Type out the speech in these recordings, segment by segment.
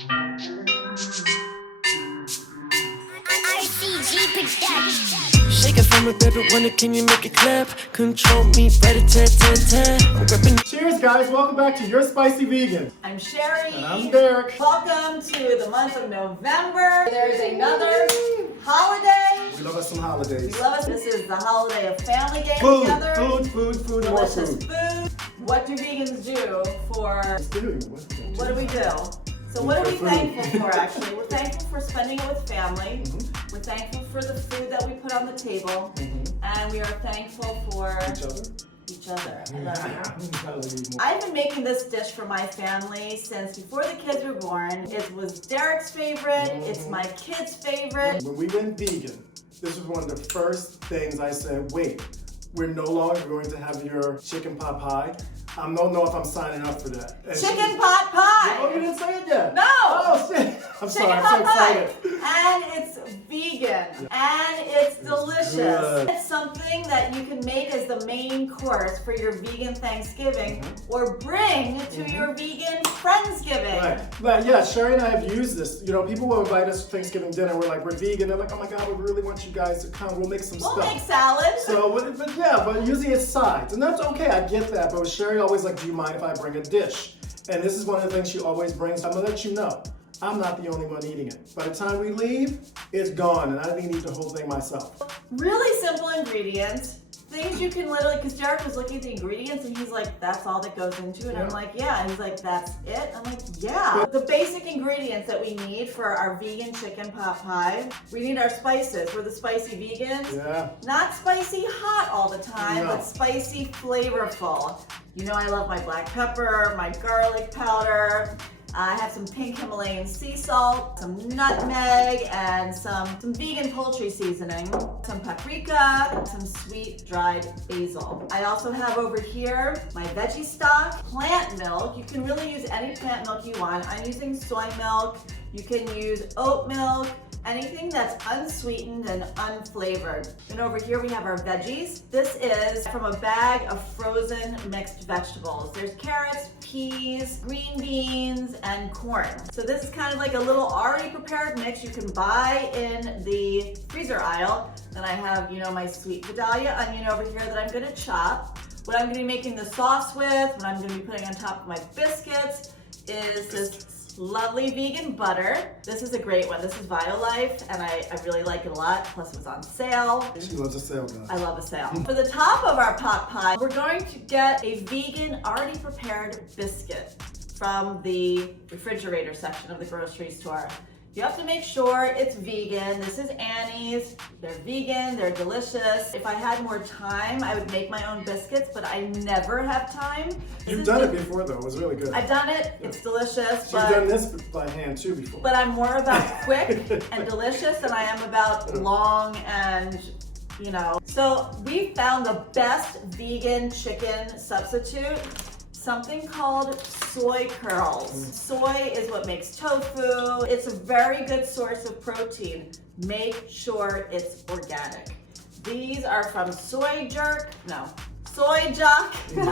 Shake it from a baby, wonder can you make it clap? Control me, rat-a-tat-tat-tat. I'm repping. Cheers, guys! Welcome back to Your Spicy Vegan. I'm Sherry. And I'm Derek. Welcome to the month of November. There's another holiday. We love us some holidays. We love us. This is the holiday of family getting Food, together. food, more Delicious food. What do vegans do for? What do we do? So what are we thankful for, actually? We're thankful for spending it with family. We're thankful for the food that we put on the table. And we are thankful for each other. I've been making this dish for my family since before the kids were born. It was Derek's favorite. It's my kids' favorite. When we went vegan, this was one of the first things I said, wait, we're no longer going to have your chicken pot pie. I don't know if I'm signing up for that. And Chicken pot pie! Oh, you didn't say it yet? No! Oh, shit. I'm sorry, I'm so excited. And it's vegan. And it's delicious. Good. It's something that you can make as the main course for your vegan Thanksgiving or bring to your vegan Friendsgiving. Right, yeah, Sherry and I have used this. You know, people will invite us to Thanksgiving dinner. We're like, we're vegan. They're like, oh my God, we really want you guys to come. We'll make some stuff. We'll make salad. So, but usually it's sides. And that's okay, I get that. But Sherry always like, do you mind if I bring a dish? And this is one of the things she always brings. I'm gonna let you know, I'm not the only one eating it. By the time we leave, it's gone, and I didn't eat the whole thing myself. Really simple ingredients. Things you can literally, because Derek was looking at the ingredients and he's like, that's all that goes into it. And I'm like, yeah. And he's like, that's it? I'm like, yeah. The basic ingredients that we need for our vegan chicken pot pie, we need our spices. We're the spicy vegans. Yeah. Not spicy hot all the time, but spicy flavorful. You know I love my black pepper, my garlic powder. I have some pink Himalayan sea salt, some nutmeg, and some vegan poultry seasoning, some paprika, some sweet dried basil. I also have over here my veggie stock, plant milk. You can really use any plant milk you want. I'm using soy milk. You can use oat milk. Anything that's unsweetened and unflavored. And over here we have our veggies. This is from a bag of frozen mixed vegetables. There's carrots, peas, green beans, and corn. So this is kind of like a little already prepared mix you can buy in the freezer aisle. Then I have, you know, my sweet Vidalia onion over here that I'm gonna chop. What I'm gonna be making the sauce with, what I'm gonna be putting on top of my biscuits is this lovely vegan butter. This is a great one. This is Violife, and I really like it a lot. Plus, it was on sale. She loves a sale, guys. I love a sale. For the top of our pot pie, we're going to get a vegan, already prepared biscuit from the refrigerator section of the grocery store. You have to make sure it's vegan. This is Annie's. They're vegan, they're delicious. If I had more time, I would make my own biscuits, but I never have time. You've done it before, though. It was really good. I've done it. It's delicious. She's done this by hand, too, before. But I'm more about quick and delicious than I am about long and, you know. So we found the best vegan chicken substitute. Something called soy curls. Soy is what makes tofu. It's a very good source of protein. Make sure it's organic. These are from Soy Juck. And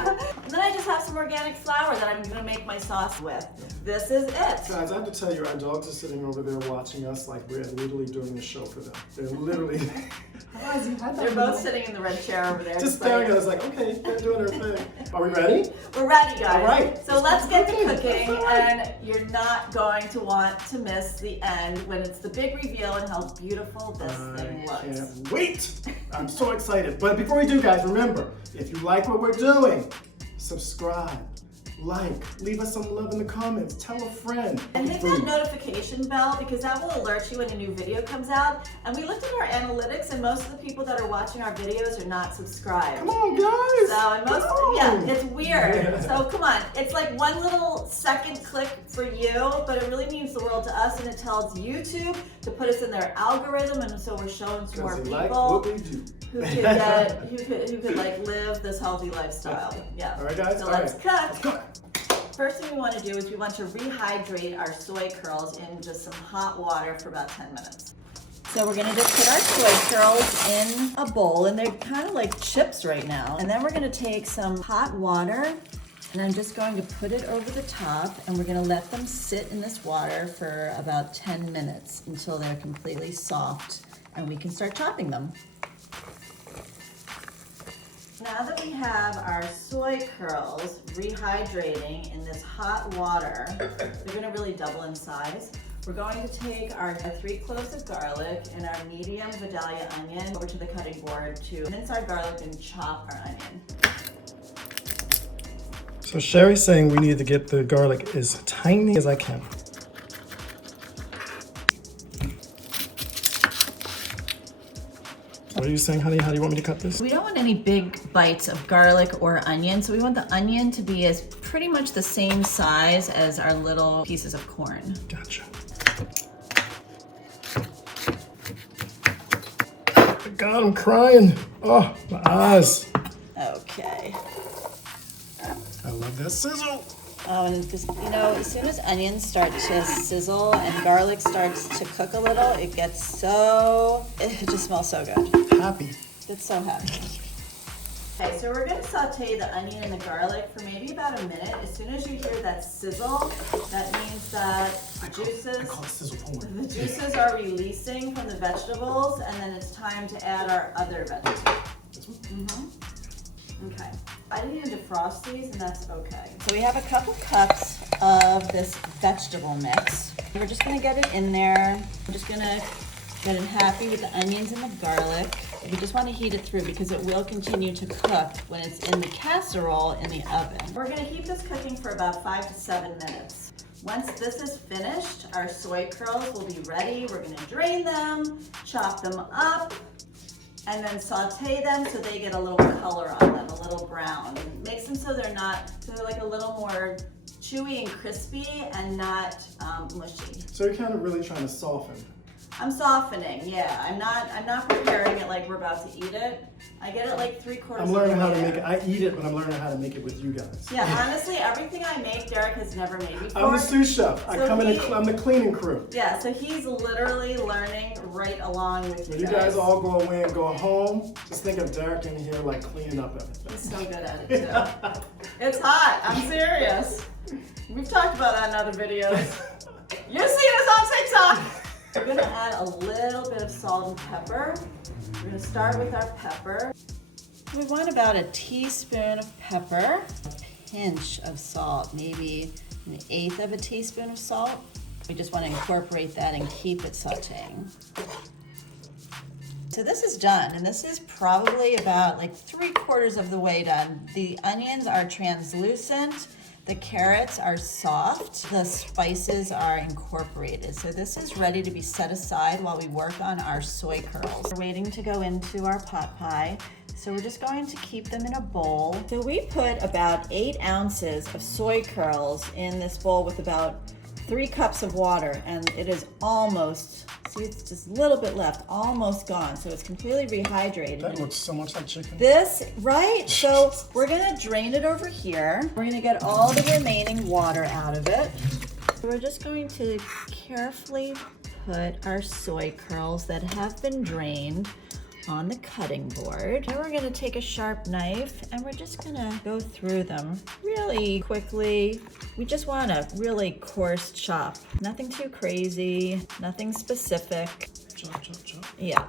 then I just have some organic flour that I'm gonna make my sauce with. This is it. Guys, I have to tell you, our dogs are sitting over there watching us like we're literally doing a show for them. They're literally... They're both sitting in the red chair over there. Just staring at us like, okay, they're doing their thing. Are we ready? We're ready, guys. All right. So let's get to cooking, and you're not going to want to miss the end when it's the big reveal and how beautiful this thing looks. I can't wait. I'm so excited. But before we do, guys, remember, if you like what we're doing, subscribe. Like, leave us some love in the comments, tell a friend. And hit that notification bell because that will alert you when a new video comes out. And we looked at our analytics and most of the people that are watching our videos are not subscribed. Come on, guys! So, and yeah, it's weird. So come on, it's like one little second click for you, but it really means the world to us and it tells YouTube to put us in their algorithm and so we're showing to more people. Like what we do. Who could like live this healthy lifestyle. Yeah. All right, guys. So let's cook. Let's cook. First thing we want to do is we want to rehydrate our soy curls in just some hot water for about 10 minutes. So we're gonna just put our soy curls in a bowl, and they're kind of like chips right now. And then we're gonna take some hot water And I'm just going to put it over the top, and we're gonna let them sit in this water for about 10 minutes until they're completely soft, and we can start chopping them. Now that we have our soy curls rehydrating in this hot water, they're gonna really double in size. We're going to take our 3 cloves of garlic and our medium Vidalia onion over to the cutting board to mince our garlic and chop our onion. So Sherry's saying we need to get the garlic as tiny as I can. What are you saying, honey? How do you want me to cut this? We don't want any big bites of garlic or onion, so we want the onion to be as pretty much the same size as our little pieces of corn. Gotcha. God, I'm crying. Oh, my eyes. Okay. I love that sizzle. Oh, and just, you know, as soon as onions start to sizzle and garlic starts to cook a little, it just smells so good. Happy. It's so happy. Okay, so we're gonna saute the onion and the garlic for maybe about a minute. As soon as you hear that sizzle, that means that I call it sizzle porn. the juices are releasing from the vegetables, and then it's time to add our other vegetables. This one? Okay. I didn't even defrost these, and that's okay. So we have a couple cups of this vegetable mix. We're just gonna get it in there. We're just gonna get it happy with the onions and the garlic. We just want to heat it through because it will continue to cook when it's in the casserole in the oven. We're gonna keep this cooking for about 5 to 7 minutes. Once this is finished, our soy curls will be ready. We're gonna drain them, chop them up, and then saute them so they get a little color on them, a little brown. It makes them so they're like a little more chewy and crispy and not mushy. So you're kind of really trying to soften. I'm softening, yeah. I'm not preparing it like we're about to eat it. I get it like 3/4 I'm learning how to make it. I eat it, but I'm learning how to make it with you guys. Yeah, honestly, everything I make, Derek has never made before. I'm the sous chef. I'm the cleaning crew. Yeah, so he's literally learning right along with When you guys all go away and go home, just think of Derek in here like cleaning up everything. He's so good at it too. It's hot, I'm serious. We've talked about that in other videos. You've seen us on TikTok. We're gonna add a little bit of salt and pepper. We're gonna start with our pepper. We want about a teaspoon of pepper, a pinch of salt, maybe 1/8 of a teaspoon of salt. We just want to incorporate that and keep it sauteing. So this is done, and this is probably about like 3/4 of the way done. The onions are translucent. The carrots are soft, the spices are incorporated. So this is ready to be set aside while we work on our soy curls. We're waiting to go into our pot pie. So we're just going to keep them in a bowl. So we put about 8 ounces of soy curls in this bowl with about 3 cups of water, and it is almost, see, it's just a little bit left, almost gone. So it's completely rehydrated. That looks so much like chicken. This, right? So we're gonna drain it over here. We're gonna get all the remaining water out of it. We're just going to carefully put our soy curls that have been drained on the cutting board. Then we're gonna take a sharp knife and we're just gonna go through them really quickly. We just want a really coarse chop. Nothing too crazy, nothing specific. Chop, chop, chop. Yeah.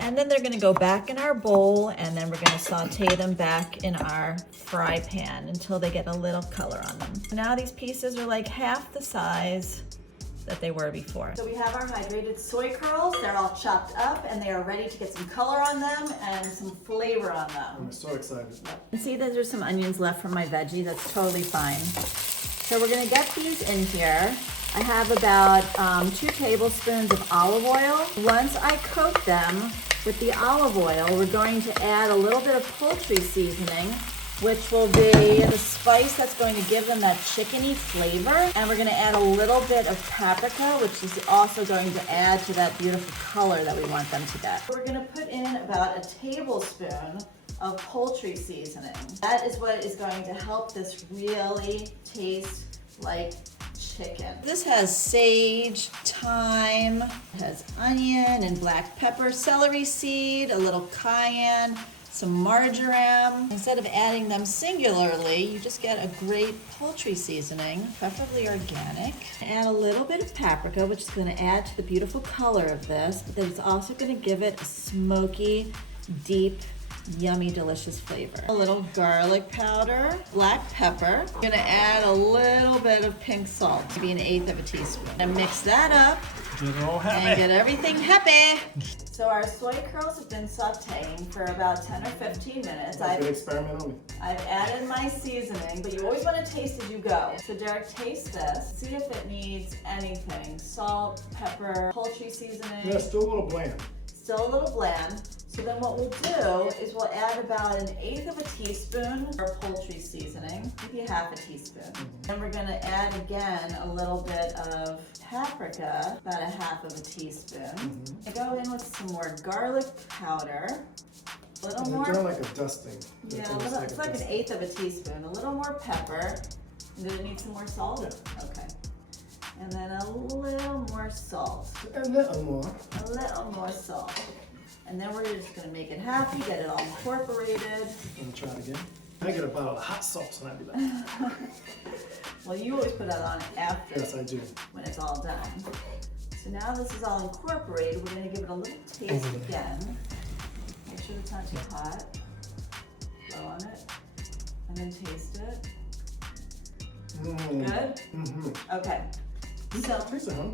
And then they're gonna go back in our bowl, and then we're gonna saute them back in our fry pan until they get a little color on them. Now these pieces are like half the size that they were before. So we have our hydrated soy curls. They're all chopped up and they are ready to get some color on them and some flavor on them. I'm so excited. And see, there's some onions left from my veggie. That's totally fine. So we're gonna get these in here. I have about 2 tablespoons of olive oil. Once I coat them with the olive oil, we're going to add a little bit of poultry seasoning, which will be the spice that's going to give them that chickeny flavor. And we're gonna add a little bit of paprika, which is also going to add to that beautiful color that we want them to get. We're gonna put in about a tablespoon of poultry seasoning. That is what is going to help this really taste like chicken. This has sage, thyme, it has onion and black pepper, celery seed, a little cayenne, some marjoram. Instead of adding them singularly, you just get a great poultry seasoning, preferably organic. Add a little bit of paprika, which is going to add to the beautiful color of this, but then it's also going to give it a smoky, deep, yummy, delicious flavor. A little garlic powder, black pepper. I'm gonna add a little bit of pink salt, maybe 1/8 of a teaspoon. And mix that up Get it all happy. and get everything happy. So our soy curls have been sauteing for about 10 or 15 minutes. Good experiment on me. I've added my seasoning, but you always want to taste as you go. So Derek, taste this. See if it needs anything. Salt, pepper, poultry seasoning. Yeah, still a little bland. Still a little bland. So then what we'll do is we'll add about 1/8 of a teaspoon of poultry seasoning, maybe 1/2 teaspoon. Then we're gonna add again a little bit of paprika, about 1/2 of a teaspoon. I go in with some more garlic powder, a little more. They're like a dusting. Yeah, it's like 1/8 of a teaspoon. A little more pepper. Does it need some more salt? Yeah. Okay. And then a little more salt. A little more. A little more salt. And then we're just gonna make it happy, get it all incorporated. Let me try it again. I get a bottle of hot sauce when I do that. Well, you always put that on after. Yes, I do. When it's all done. So now this is all incorporated, we're gonna give it a little taste again. Make sure it's not too hot. Blow on it, and then taste it. Good? Mm-hmm. Okay. So, taste it, huh?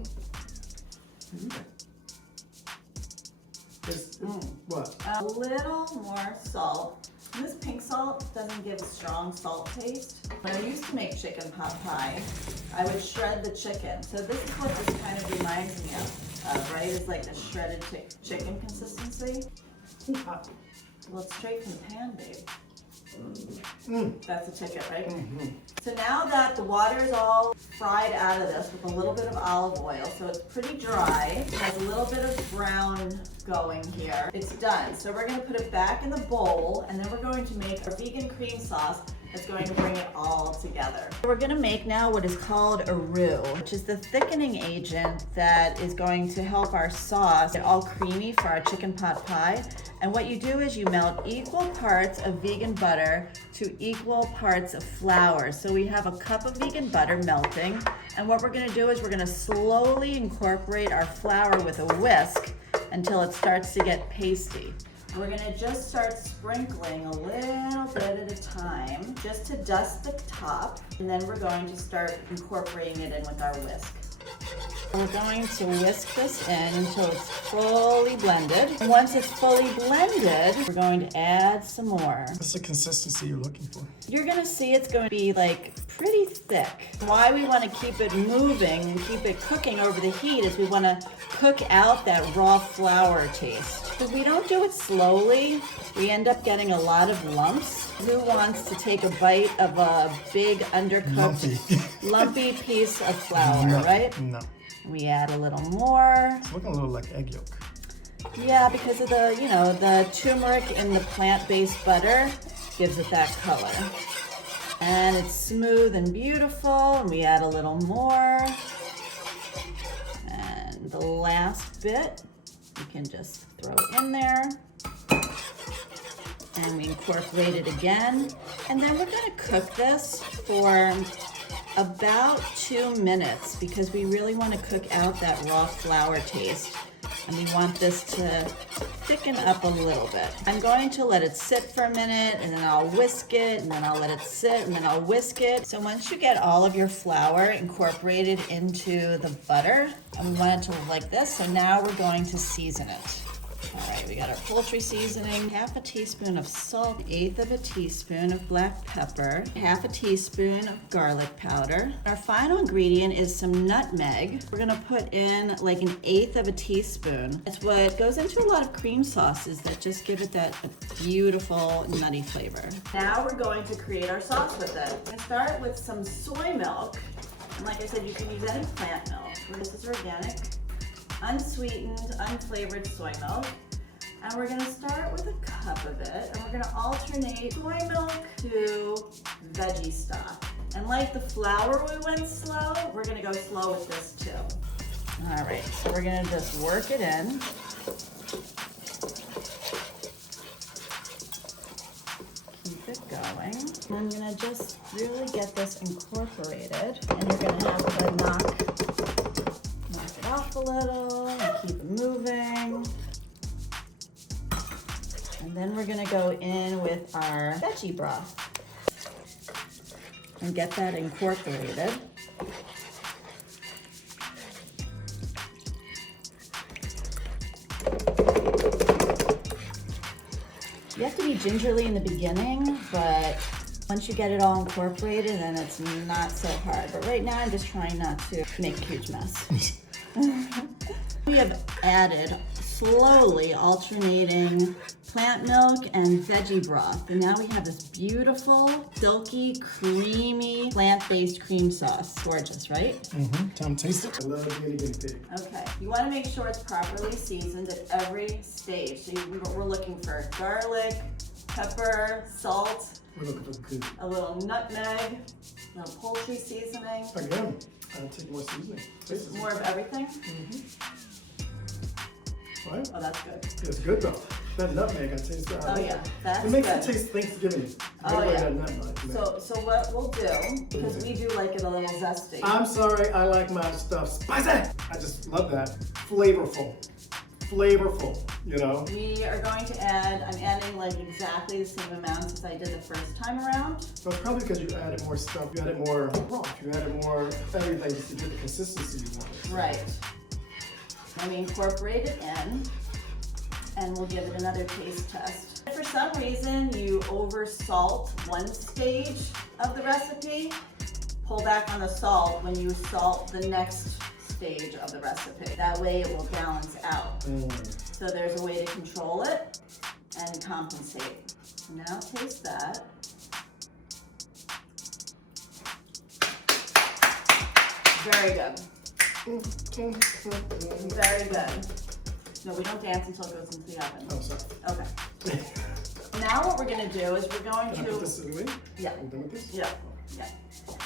It's what? A little more salt. This pink salt doesn't give a strong salt taste. When I used to make chicken pot pie, I would shred the chicken. So this is what this kind of reminds me of, right? It's like the shredded chicken consistency. Well, it's straight from the pan, babe. That's the chicken, right? So now that the water is all fried out of this with a little bit of olive oil, so it's pretty dry, it has a little bit of brown going here, it's done. So we're gonna put it back in the bowl, and then we're going to make our vegan cream sauce that's going to bring it all together. We're gonna make now what is called a roux, which is the thickening agent that is going to help our sauce get all creamy for our chicken pot pie. And what you do is you melt equal parts of vegan butter to equal parts of flour. So we have a cup of vegan butter melting, and what we're gonna do is we're gonna slowly incorporate our flour with a whisk until it starts to get pasty. We're gonna just start sprinkling a little bit at a time, just to dust the top, and then we're going to start incorporating it in with our whisk. We're going to whisk this in until it's fully blended. And once it's fully blended, we're going to add some more. What's the consistency you're looking for? You're gonna see it's going to be like pretty thick. Why we want to keep it moving and keep it cooking over the heat is we want to cook out that raw flour taste. If we don't do it slowly, we end up getting a lot of lumps. Who wants to take a bite of a big undercooked lumpy piece of flour, right? No. We add a little more. It's looking a little like egg yolk. Yeah, because of the, the turmeric in the plant-based butter gives it that color. And it's smooth and beautiful, and we add a little more. And the last bit, you can just throw it in there. And we incorporate it again. And then we're gonna cook this for about 2 minutes because we really want to cook out that raw flour taste. And we want this to thicken up a little bit. I'm going to let it sit for a minute, and then I'll whisk it, and then I'll let it sit, and then I'll whisk it. So once you get all of your flour incorporated into the butter, and we want it to look like this, so now we're going to season it. All right, we got our poultry seasoning, 1/2 teaspoon of salt, 1/8 of a teaspoon of black pepper, 1/2 teaspoon of garlic powder. Our final ingredient is some nutmeg. We're gonna put in like 1/8 of a teaspoon. It's what goes into a lot of cream sauces that just give it that beautiful nutty flavor. Now we're going to create our sauce with it. We're gonna start with some soy milk. And like I said, you can use any plant milk. This is organic, unsweetened, unflavored soy milk. And we're gonna start with a cup of it, and we're gonna alternate soy milk to veggie stock. And like the flour we went slow, we're gonna go slow with this too. All right, so we're gonna just work it in. filling. I'm gonna just really get this incorporated, and you're gonna have to knock it off a little and keep it moving. And then we're gonna go in with our veggie broth and get that incorporated. You have to be gingerly in the beginning, but once you get it all incorporated, then it's not so hard. But right now, I'm just trying not to make a huge mess. We have added slowly alternating plant milk and veggie broth. And now we have this beautiful, silky, creamy, plant-based cream sauce. Gorgeous, right? Mm-hmm. Time to taste it. I love guinea pig. Okay, you want to make sure it's properly seasoned at every stage. So we're looking for garlic, pepper, salt, We're looking for good. a little nutmeg, a little poultry seasoning. Again, I'll take more seasoning. Taste More of everything? Right? Oh, that's good. It's good though. That nutmeg, I taste that. Oh yeah, that's It makes good. it taste Thanksgiving. Oh, yeah. That nutmeg. So what we'll do, because we do like it a little zesty. I'm sorry, I like my stuff spicy. I just love that. Flavorful. Flavorful, you know? We are going to add, I'm adding like exactly the same amount as I did the first time around. So it's probably because you added more stuff. You added more broth. You added more everything just to get the consistency you wanted. Right. Let me incorporate it in, and we'll give it another taste test. If for some reason you over salt one stage of the recipe, pull back on the salt when you salt the next stage of the recipe. That way it will balance out. So there's a way to control it and compensate. So now taste that. Very good. Very good. No, we don't dance until it goes into the oven. Oh, sorry. Okay. Now what we're gonna do is we're going Can I put to, this away? yeah, I'm done with this? yeah, yeah.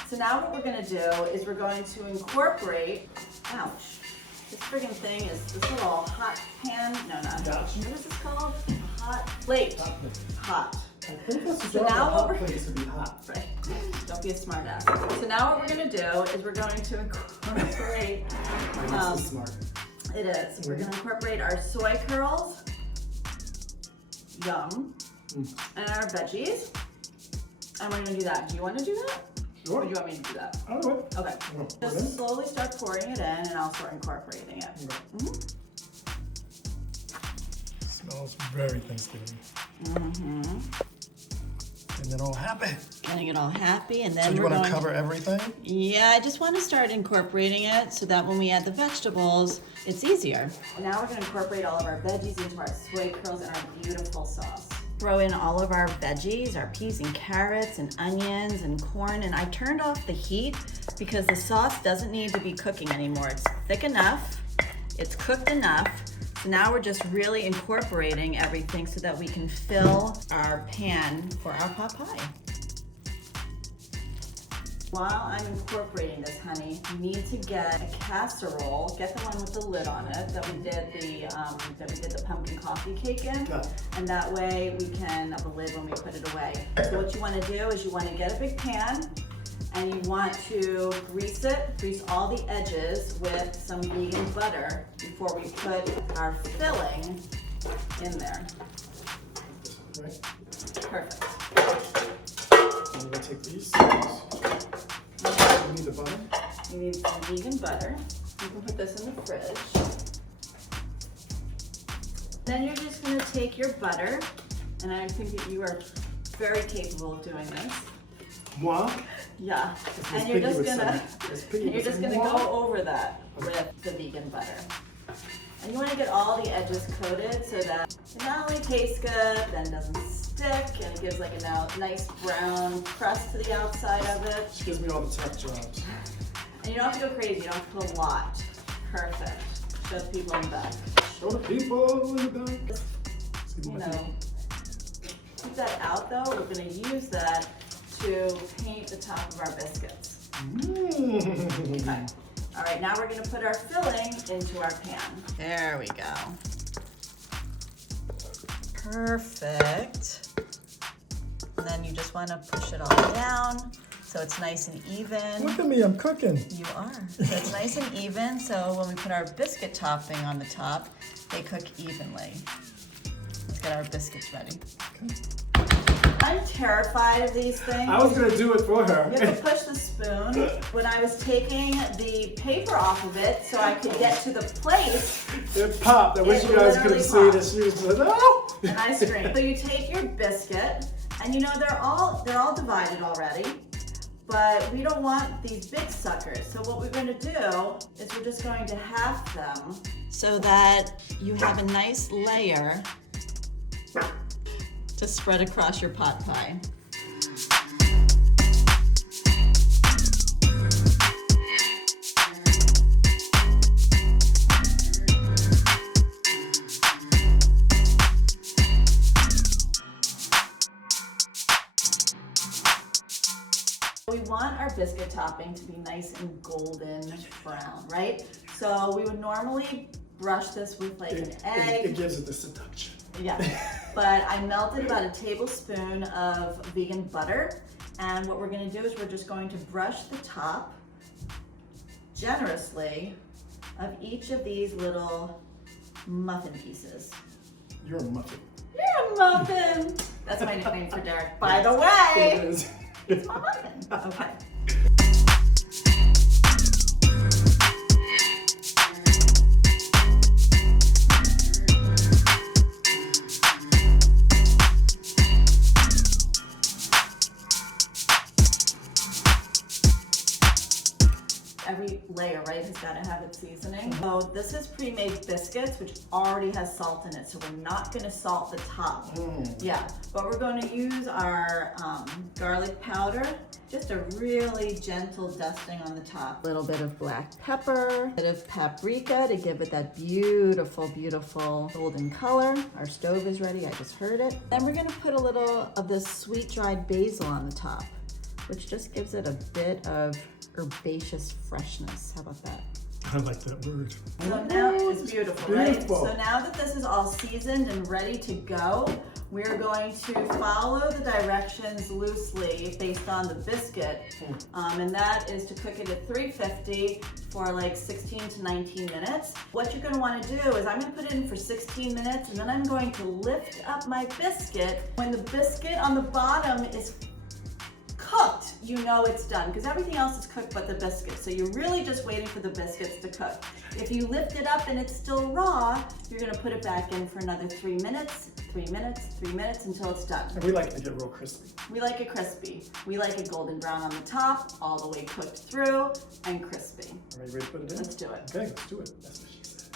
So now what we're gonna do is we're going to incorporate, ouch, this friggin' thing is this little hot pan, no, not hot, Ouch. what is this called? Hot plate. Hot plate. Hot. I think that's the So job of now a what hot we're- plate is to be hot. Right. Don't be a smart ass. So now what we're gonna do is we're going to incorporate, This is smart. it is, we're gonna incorporate our soy curls, yum, and our veggies. And we're gonna do that. Do you wanna do that? Or Sure. do you want me to do that? I'll do it. Okay. Pour it in. Just slowly start pouring it in and I'll start incorporating it. Okay. Smells very Thanksgiving. And then all happy. Getting it all happy, and then So you we're want going to cover everything? Yeah, I just want to start incorporating it so that when we add the vegetables, it's easier. Now we're going to incorporate all of our veggies into our soy curls and our beautiful sauce. Throw in all of our veggies, our peas and carrots and onions and corn, and I turned off the heat because the sauce doesn't need to be cooking anymore. It's thick enough, it's cooked enough. So now we're just really incorporating everything so that we can fill our pan for our pot pie. While I'm incorporating this, honey, you need to get a casserole. Get the one with the lid on it that we did the pumpkin coffee cake in, Got it. and that way we can have a lid when we put it away. So what you want to do is you want to get a big pan, and you want to grease all the edges with some vegan butter before we put our filling in there. Right? Perfect. I'm going to take these. You need the butter? You need some vegan butter. You can put this in the fridge. Then you're just going to take your butter, and I think that you are very capable of doing this. Moi? Yeah. As And you're Piggy just would gonna say. As Piggy would say, go moi. over that with the vegan butter. And you want to get all the edges coated so that it not only tastes good, then doesn't stick, and it gives like a nice brown crust to the outside of it. She gives me all the tough jobs. And you don't have to go crazy, you don't have to put a lot. Perfect. Show the people in the back. Show the people in the back. Just, you know, keep that out though. We're going to use that to paint the top of our biscuits. Okay. All right, now we're gonna put our filling into our pan. There we go. Perfect. And then you just want to push it all down so it's nice and even. Look at me, I'm cooking. You are. So it's nice and even, so when we put our biscuit topping on the top, they cook evenly. Let's get our biscuits ready. Okay. I'm terrified of these things. I was gonna do it for her. You have to push the spoon. When I was taking the paper off of it so I could get to the place, It popped. I wish you guys could have seen it. She was just like, no! and I screamed. So you take your biscuit, and you know they're all divided already, but we don't want these big suckers. So what we're going to do is we're just going to half them so that you have a nice layer to spread across your pot pie. We want our biscuit topping to be nice and golden brown, right? So we would normally brush this with like an egg. It gives it the seduction. Yeah, but I melted about a tablespoon of vegan butter, and what we're gonna do is we're just going to brush the top generously of each of these little muffin pieces. You're a muffin. You're a muffin! That's my nickname for Derek, by the way! It is. It's my muffin. Okay. Every layer, right, has got to have its seasoning. So this is pre-made biscuits, which already has salt in it, so we're not going to salt the top. Yeah, but we're going to use our garlic powder, just a really gentle dusting on the top. A little bit of black pepper, a bit of paprika to give it that beautiful, beautiful golden color. Our stove is ready, I just heard it. Then we're going to put a little of this sweet dried basil on the top, which just gives it a bit of herbaceous freshness. How about that? I like that word. So now it's beautiful, right? So now that this is all seasoned and ready to go, we're going to follow the directions loosely based on the biscuit. And that is to cook it at 350 for like 16 to 19 minutes. What you're gonna wanna do is I'm gonna put it in for 16 minutes and then I'm going to lift up my biscuit. When the biscuit on the bottom is cooked, you know it's done, because everything else is cooked but the biscuits. So you're really just waiting for the biscuits to cook. If you lift it up and it's still raw, you're gonna put it back in for another 3 minutes, 3 minutes, 3 minutes until it's done. And we like it to get real crispy. We like it crispy. We like it golden brown on the top, all the way cooked through, and crispy. Are you ready to put it in? Let's do it. Okay, let's do it. That's what she said.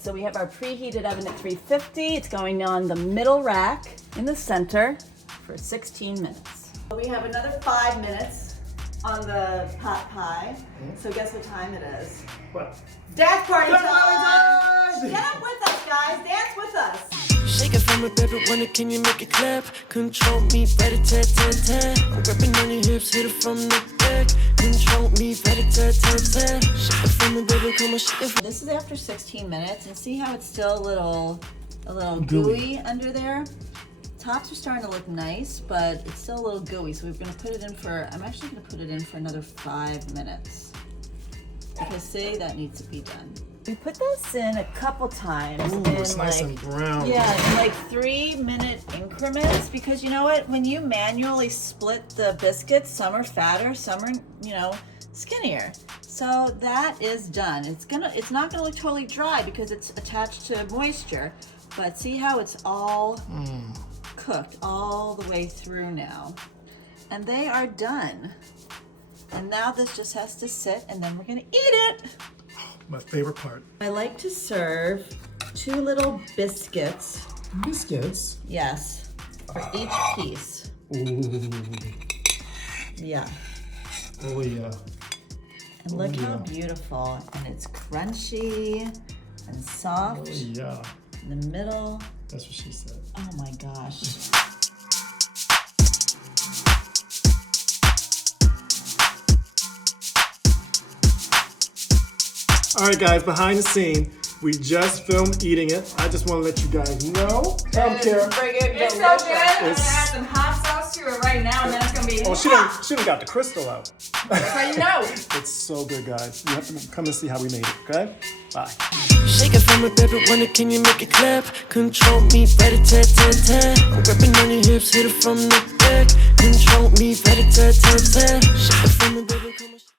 So we have our preheated oven at 350. It's going on the middle rack in the center for 16 minutes. We have another 5 minutes on the pot pie. So guess what time it is? What? Dance party Dance time! party! Get up with us, guys. Dance with us. Shake it for me, baby, wonder can you make it clap? Control me, rat-a-tat-tat-tat. I'm grabbing on your hips, hit it from the back. Control me, rat-a-tat-tat-tat. Shake it for me, baby, come on, shake it for me. This is after 16 minutes, and see how it's still a little gooey under there? Tops are starting to look nice, but it's still a little gooey, so we're gonna put it in for, I'm actually gonna put it in for another 5 minutes. Because see, that needs to be done. We put this in a couple times. Ooh, in it's nice and brown. Yeah, in like 3-minute increments, because you know what? When you manually split the biscuits, some are fatter, some are, skinnier. So that is done. It's not gonna look totally dry because it's attached to moisture, but see how it's all cooked all the way through now. And they are done. And now this just has to sit and then we're gonna eat it. My favorite part. I like to serve 2 little biscuits. Biscuits? Yes, for each piece. Ooh. Yeah. Oh yeah. And look how beautiful. And it's crunchy and soft Oh yeah. in the middle. That's what she said. Oh my gosh. All right, guys, behind the scene, we just filmed eating it. I just want to let you guys know. Come, Kara. It's so good. I'm gonna add some hot sauce to it right now, and then it's gonna be. Oh, she didn't got the crystal out. That's how you know. It's so good, guys. You have to come and see how we made it, okay? Bye. Shake it for me, baby, wonder can you make it clap? Control me, rat-a-tat-tat-tat. I'm grabbing on your hips, hit it from the back. Control me, rat-a-tat-tat-tat. Shake it for me, baby, come on.